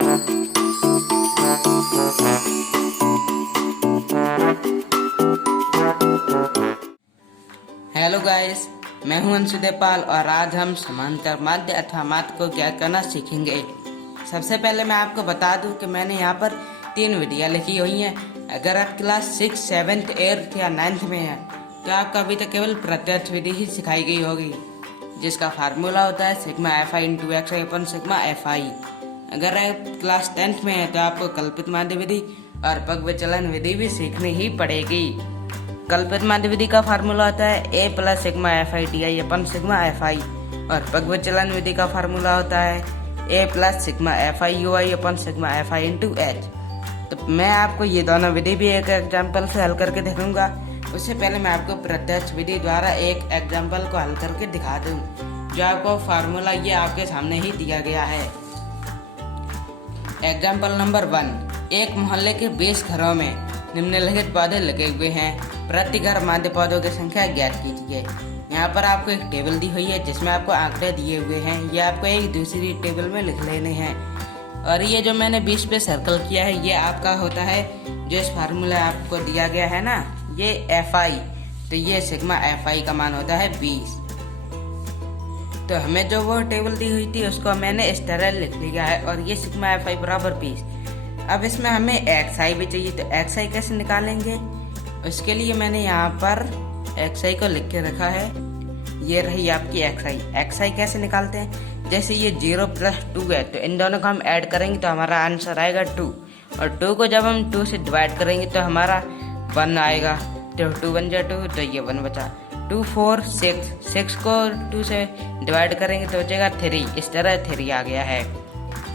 Hello guys, मैं हूं अंशु देपाल और आज हम समांतर माध्य अथवा माध्य को ज्ञात करना सीखेंगे। सबसे पहले मैं आपको बता दूं कि मैंने यहाँ पर 3 विधियाँ लिखी हुई हैं। अगर आप क्लास 6, 7, 8 या 9th में हैं तो आपको अभी तक केवल प्रत्यक्ष विधि ही सिखाई गई होगी, जिसका फार्मूला होता है sigma F I into x I upon sigma F I. अगर आप क्लास 10th में हैं तो आपको कल्पित माध्य विधि और पग विचलन विधि भी सीखनी ही पड़ेगी। कल्पित माध्य विधि का फार्मूला होता है A plus sigma F I T I upon sigma F I और पग विचलन विधि का फार्मूला होता है A plus sigma F I U I upon sigma F I into H. तो मैं आपको ये दोनों विधि भी एक एग्जाम्पल से हल करके दिखाऊंगा। उससे पहले मैं आपको प्रत्यक्ष विधि द्वारा एक एग्जाम्पल को हल करके दिखा दूं, जो आपको फार्मूला ये आपके सामने ही दिया गया है। एग्जाम्पल नंबर 1, एक मोहल्ले के 20 घरों में निम्नलिखित पौधे लगे हुए हैं। प्रति घर माध्य पौधों की संख्या ज्ञात कीजिए। यहाँ पर आपको एक टेबल दी हुई है जिसमें आपको आंकड़े दिए हुए हैं, ये आपको एक दूसरी टेबल में लिख लेने हैं। और ये जो मैंने 20 पे सर्कल किया है ये आपका होता है जो इस फार्मूला आपको दिया गया है ना, ये एफ आई, तो ये सिग्मा एफ आई का मान होता है 20। तो हमें जो वो टेबल दी हुई थी उसको मैंने इस तरह लिख लिया है और ये सिग्मा एफ आई बराबर 20। अब इसमें हमें एक्स आई भी चाहिए, तो एक्स आई कैसे निकालेंगे? उसके लिए मैंने यहाँ पर एक्स आई को लिख के रखा है, ये रही आपकी एक्स आई। एक्स आई कैसे निकालते हैं? जैसे ये 0 प्लस 2 है तो इन दोनों को हम ऐड करेंगे तो हमारा आंसर आएगा 2, और 2 को जब हम 2 से डिवाइड करेंगे तो हमारा 1 आएगा। तो 2 1 जा 2, तो ये 1 बचा। 2 4 6, 6 को 2 से डिवाइड करेंगे तो बचेगा 3। इस तरह 3 आ गया है।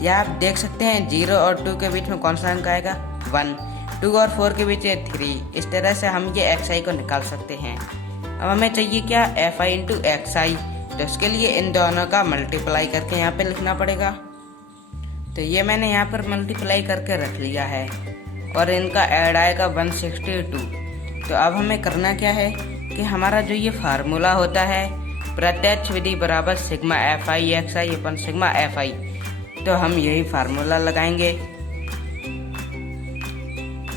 या आप देख सकते हैं 0 और 2 के बीच में कौन सा अंक आएगा? 1। 2 और 4 के बीच में 3। इस तरह से हम ये एक्स आई को निकाल सकते हैं। अब हमें चाहिए क्या? एफ आई इंटू एक्स आई। तो उसके लिए इन दोनों का मल्टीप्लाई करके यहाँ पे लिखना पड़ेगा। तो ये मैंने यहाँ पर मल्टीप्लाई करके रख लिया है और इनका ऐड आएगा 162। तो अब हमें करना क्या है कि हमारा जो ये फार्मूला होता है प्रत्यक्ष विधि बराबर sigma F I x I upon sigma F I, तो हम यही फार्मूला लगाएंगे।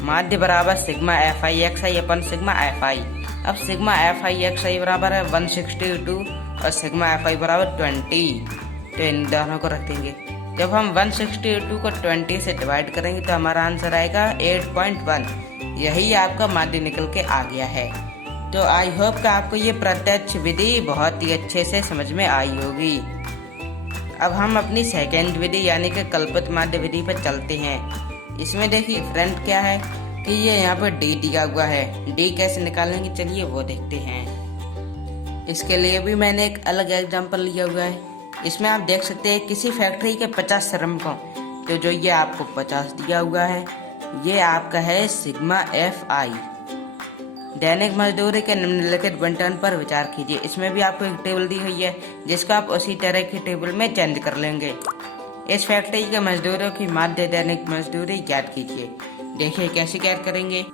माध्य बराबर sigma F I x I upon sigma F I. अब सिग्मा एफ आई एक्स आई बराबर है 162 और सिग्मा एफ आई बराबर 20, तो इन दोनों को रखेंगे। जब हम 162 को 20 से डिवाइड करेंगे तो हमारा आंसर आएगा 8.1। यही आपका माध्य निकल के आ गया है। तो आई होप कि आपको ये प्रत्यक्ष विधि बहुत ही अच्छे से समझ में आई होगी। अब हम अपनी सेकेंड विधि यानी कि कल्पित माध्य विधि पर चलते हैं। इसमें देखिए फ्रेंड क्या है कि ये यहाँ पर डी दिया हुआ है। डी कैसे निकालेंगे चलिए वो देखते हैं। इसके लिए भी मैंने एक अलग एग्जांपल लिया हुआ है। इसमें आप देख सकते हैं किसी फैक्ट्री के 50 श्रमिकों, तो जो ये आपको 50 दिया हुआ है ये आपका है सिग्मा एफ आई। दैनिक मजदूरी के निम्नलिखित बंटन पर विचार कीजिए। इसमें भी आपको एक टेबल दी हुई है जिसको आप उसी तरह की टेबल में चेंज कर लेंगे। इस फैक्ट्री के मजदूरों की माध्य दैनिक मजदूरी ज्ञात कीजिए। देखिए कैसे ज्ञात करेंगे।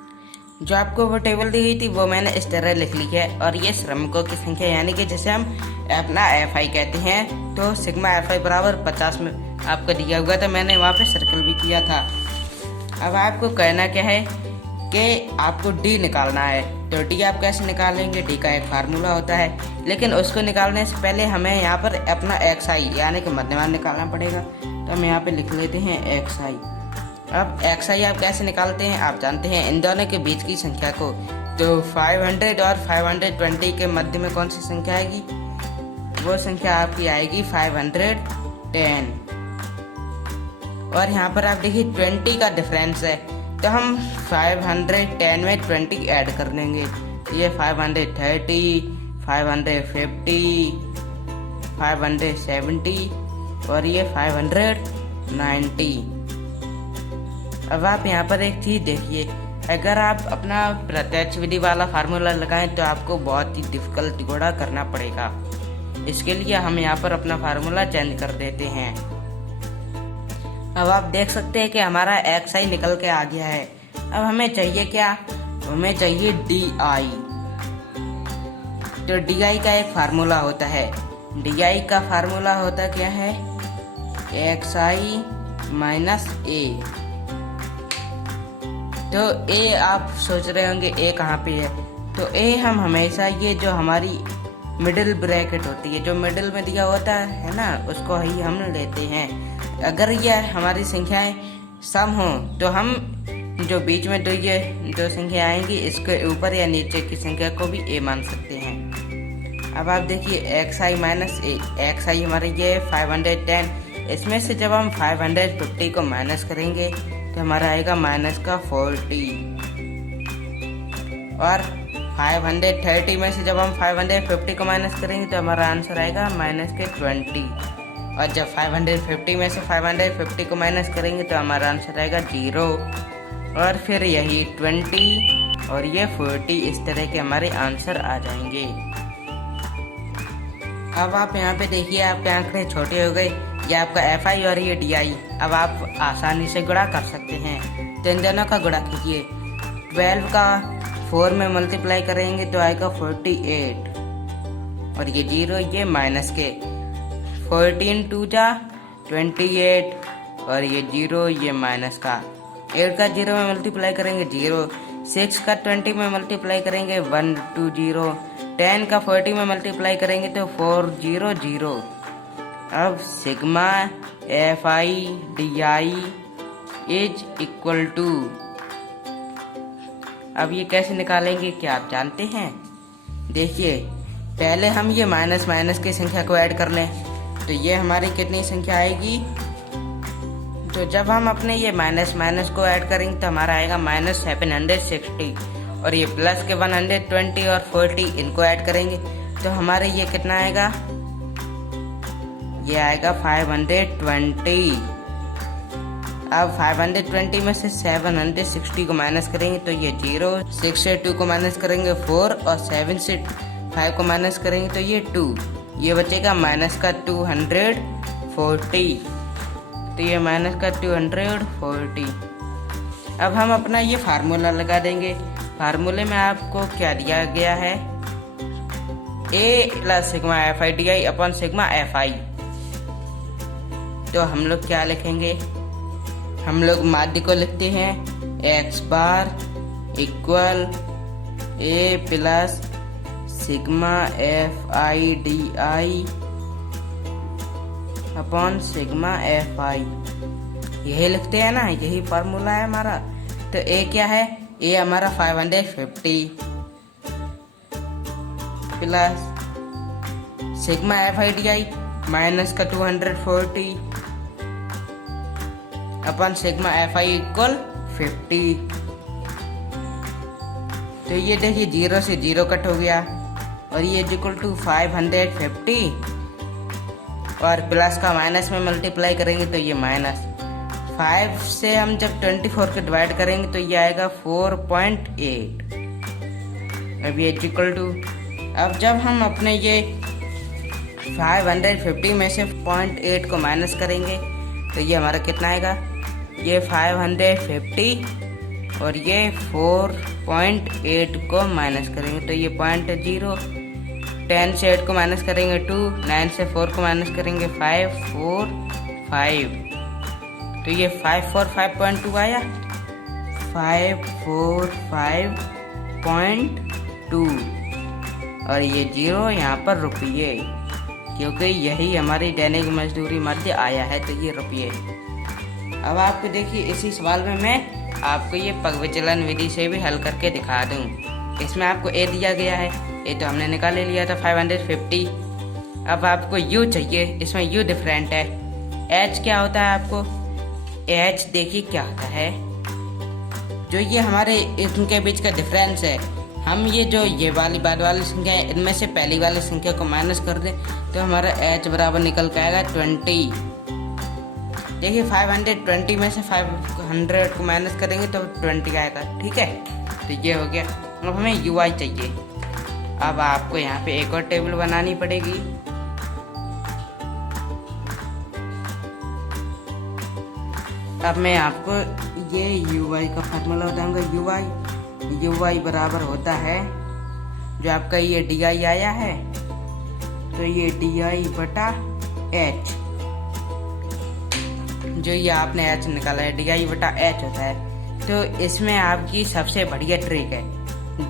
जो आपको वो टेबल दी हुई थी वो मैंने इस तरह लिख ली है और ये श्रमिकों की संख्या यानी कि जैसे हम अपना एफ आई कहते हैं, तो सिग्मा एफ आई बराबर 50 में आपको दिया हुआ था, मैंने वहाँ पे सर्कल भी किया था। अब आपको कहना क्या है कि आपको डी निकालना है। तो डी आप कैसे निकालेंगे? डी का एक फार्मूला होता है, लेकिन उसको निकालने से पहले हमें यहाँ पर अपना एक्स आई यानी कि मध्यमान निकालना पड़ेगा। तो हम यहाँ पे लिख लेते हैं एक्स आई। अब एक्स आई आप कैसे निकालते हैं? आप जानते हैं इन दोनों के बीच की संख्या को। तो 500 और 520 के मध्य में कौन सी संख्या आएगी? वो संख्या आपकी आएगी 510। और यहाँ पर आप देखिए 20 का डिफरेंस है, तो हम 510 में 20 ऐड कर देंगे। ये 530, 550, 570 और ये 590। अब आप यहाँ पर एक चीज देखिए, अगर आप अपना प्रत्यक्ष विधि वाला फार्मूला लगाएं तो आपको बहुत ही डिफिकल्ट गुणा करना पड़ेगा। इसके लिए हम यहाँ पर अपना फार्मूला चेंज कर देते हैं। अब आप देख सकते हैं कि हमारा एक्स आई निकल के आ गया है। अब हमें चाहिए क्या? हमें चाहिए डी आई। तो डी आई का एक फार्मूला होता है। डी आई का फार्मूला होता क्या है? एक्स आई माइनस ए। तो ए आप सोच रहे होंगे ए कहाँ पे है, तो ए हम हमेशा ये जो हमारी मिडिल ब्रैकेट होती है, जो मिडिल में दिया होता है ना, उसको ही हम लेते हैं। अगर यह हमारी संख्याएं सम हो तो हम जो बीच में ये जो संख्या आएंगी इसके ऊपर या नीचे की संख्या को भी ए मान सकते हैं। अब आप देखिए एक्स आई माइनस ए, एक्स आई हमारे ये 510, इसमें से जब हम 550 को माइनस करेंगे तो हमारा आएगा माइनस का 40, और 530 में से जब हम 550 को माइनस करेंगे तो हमारा आंसर आएगा माइनस के 20, और जब 550 में से 550 को माइनस करेंगे तो हमारा आंसर आएगा 0, और फिर यही 20 और ये 40, इस तरह के हमारे आंसर आ जाएंगे। अब आप यहाँ पे देखिए आपके आंकड़े छोटे हो गए, ये आपका एफ आई और ये डी आई। अब आप आसानी से गुणा कर सकते हैं, तो इन दोनों का गुणा कीजिए। 12 का 4 में मल्टीप्लाई करेंगे तो आएगा 48, और ये 0 ये माइनस के 14 2 जा 28, और ये 0 ये माइनस का 8 का 0 में मल्टीप्लाई करेंगे 0, 6 का 20 में मल्टीप्लाई करेंगे 1 2 0, 10 का 40 में मल्टीप्लाई करेंगे तो 4 0 0। अब sigma F I D i is equal to, अब ये कैसे निकालेंगे क्या आप जानते हैं? देखिए पहले हम ये माइनस माइनस की संख्या को ऐड कर लें, तो ये हमारी कितनी संख्या आएगी, तो जब हम अपने ये माइनस माइनस को ऐड करेंगे तो हमारा आएगा माइनस 760, और ये प्लस के 120 और 40 इनको ऐड करेंगे तो हमारे ये कितना आएगा, ये आएगा 520। अब 520 में से 760 को माइनस करेंगे तो ये 0, 6 से 2 को माइनस करेंगे 4, और 7 से 5 को माइनस करेंगे तो ये 2, ये बचेगा माइनस का 240, तो ये माइनस का 240। अब हम अपना ये फार्मूला लगा देंगे। फार्मूले में आपको क्या दिया गया है, A plus sigma F I D I upon sigma F I. तो हम लोग क्या लिखेंगे, हम लोग माध्य को लिखते हैं x bar equal A plus sigma F I D I upon sigma F I, यही लिखते हैं ना, यही फार्मूला है हमारा। तो ए क्या है, ए हमारा 550 plus sigma F I D I minus का 240 अपन सिग्मा एफ आई इक्वल 50। तो ये देखिए 0 से 0 कट हो गया, और ये इक्वल टू 550, और प्लस का माइनस में मल्टीप्लाई करेंगे तो ये माइनस 5 से हम जब 24 को डिवाइड करेंगे तो ये आएगा 4.8। अब ये इक्वल टू, अब जब हम अपने ये 550 में से 0.8 को माइनस करेंगे तो ये हमारा कितना आएगा, ये 550 और ये 4.8 को माइनस करेंगे तो ये 0.0, 10 से 8 को माइनस करेंगे 2, 9 से 4 को माइनस करेंगे 5, 4, 5, तो ये 545.2 आया, 545.2, और ये 0 यहाँ पर रुपये, क्योंकि यही हमारी दैनिक मजदूरी मध्य आया है, तो ये रुपये। अब आपको देखिए इसी सवाल में मैं आपको ये पगविचलन विधि से भी हल करके दिखा दूँ। इसमें आपको ए दिया गया है, ए तो हमने निकाल लिया था 550। अब आपको यू चाहिए, इसमें यू डिफरेंट है। एच क्या होता है आपको, एच देखिए क्या होता है, जो ये हमारे इनके बीच का डिफरेंस है। हम ये जो ये वाली बाद वाली संख्या है, इनमें से पहली वाली संख्या को माइनस कर दें तो हमारा एच बराबर निकल के आएगा 20। देखिए 520 में से 500 को माइनस करेंगे तो 20 आएगा, ठीक है। तो ये हो गया। अब हमें यू आई चाहिए। अब आपको यहाँ पे एक और टेबल बनानी पड़ेगी। अब मैं आपको ये यू आई का फार्मूला बताऊंगा। यू आई बराबर होता है, जो आपका ये डी आई आया है तो ये डी आई बटा एच, जो ये आपने एच निकाला है DI बटा एच होता है। तो इसमें आपकी सबसे बढ़िया ट्रिक है,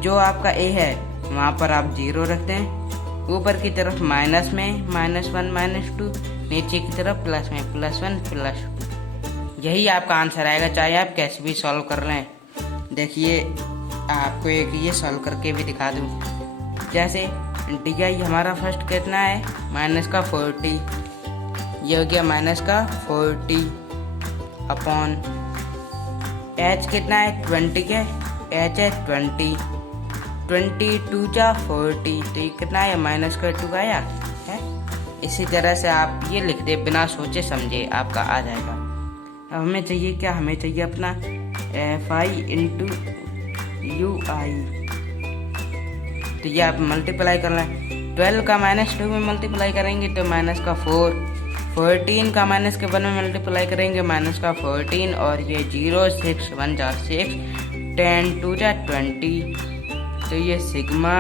जो आपका ए है वहाँ पर आप 0 रखते हैं, ऊपर की तरफ माइनस में -1 -2, नीचे की तरफ प्लस में +1 +2। यही आपका आंसर आएगा, चाहे आप कैसे भी सॉल्व कर लें। देखिए आपको एक ये सॉल्व करके भी दिखा दूँ। जैसे DI हमारा फर्स्ट कितना है -40, ये हो गया -40 अपॉन एच कितना है 20 के, एच है 20, 22 जा 40, तो ये कितना है -2 आया है। इसी तरह से आप ये लिख दे बिना सोचे समझे, आपका आ जाएगा। अब हमें चाहिए क्या, हमें चाहिए अपना FI इंटू UI। तो ये आप मल्टीप्लाई कर लें, 12 का -2 में मल्टीप्लाई करेंगे तो -4, 14 का -1 में मल्टीप्लाई करेंगे -14, और ये 0 6 1 जा 6, 10 2 जा 20। तो ये सिग्मा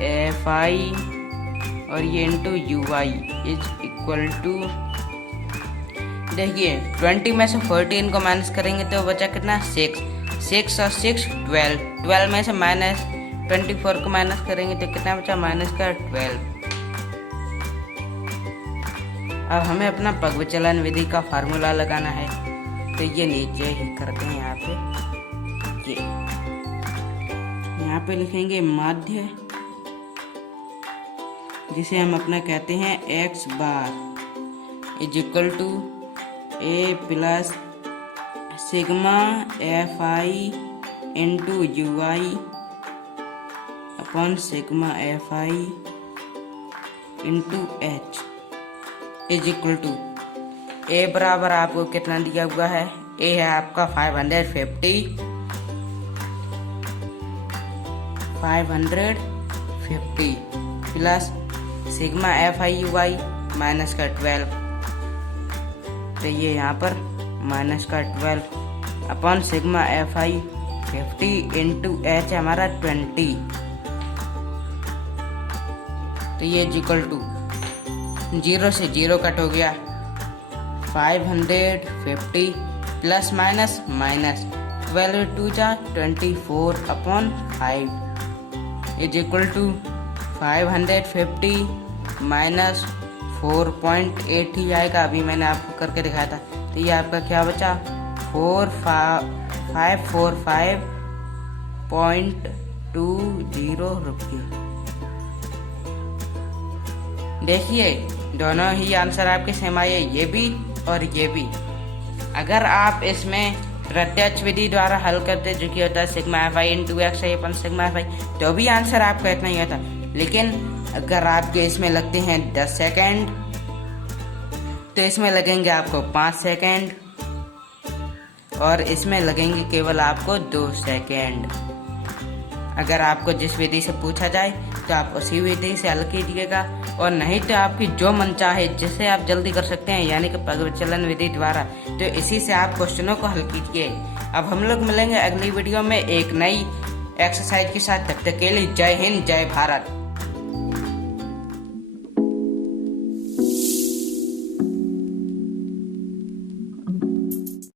FI और ये into UI is equal to, देखिए 20 में से 14 को माइनस करेंगे तो बचा कितना 6, 6 और 6 12, 12 में से -24 को माइनस करेंगे तो कितना बचा -12। अब हमें अपना पगविचलन विधि का फार्मूला लगाना है, तो ये नीचे ही करते हैं। यहाँ पे ये यहाँ पे लिखेंगे माध्य, जिसे हम अपना कहते हैं x bar is equal to a plus sigma FI into UI upon sigma FI into H is equal to A बराबर आपको कितना दिया हुआ है, ए है आपका 550 प्लस सिग्मा FI UI -12, तो ये यहाँ पर -12 upon sigma FI 50 into H हमारा 20, तो ये इक्वल टू 0 से 0 कट हो गया, 550 प्लस माइनस माइनस 12 2 जा 24 upon 5 is equal to 550 minus 4.8 ही आएगा। अभी मैंने आपको करके दिखाया था। तो ये आपका क्या बचा 545.20 रुपये। देखिए दोनों ही आंसर आपके सेम आए, ये भी और ये भी। अगर आप इसमें प्रत्यक्ष विधि द्वारा हल करते जो कि होता है sigma FI into x upon sigma FI, तो भी आंसर आपका इतना ही होता। लेकिन अगर आपके इसमें लगते हैं 10 सेकेंड, तो इसमें लगेंगे आपको 5 सेकेंड, और इसमें लगेंगे केवल आपको 2 सेकेंड। अगर आपको जिस विधि से पूछा जाए तो आप उसी विधि से हल कीजिएगा, और नहीं तो आपकी जो मन चाहे जिसे आप जल्दी कर सकते हैं, यानी कि पगविचलन विधि द्वारा, तो इसी से आप क्वेश्चनों को हल कीजिए। अब हम लोग मिलेंगे अगली वीडियो में एक नई एक्सरसाइज के साथ। तब तक के लिए जय हिंद, जय भारत।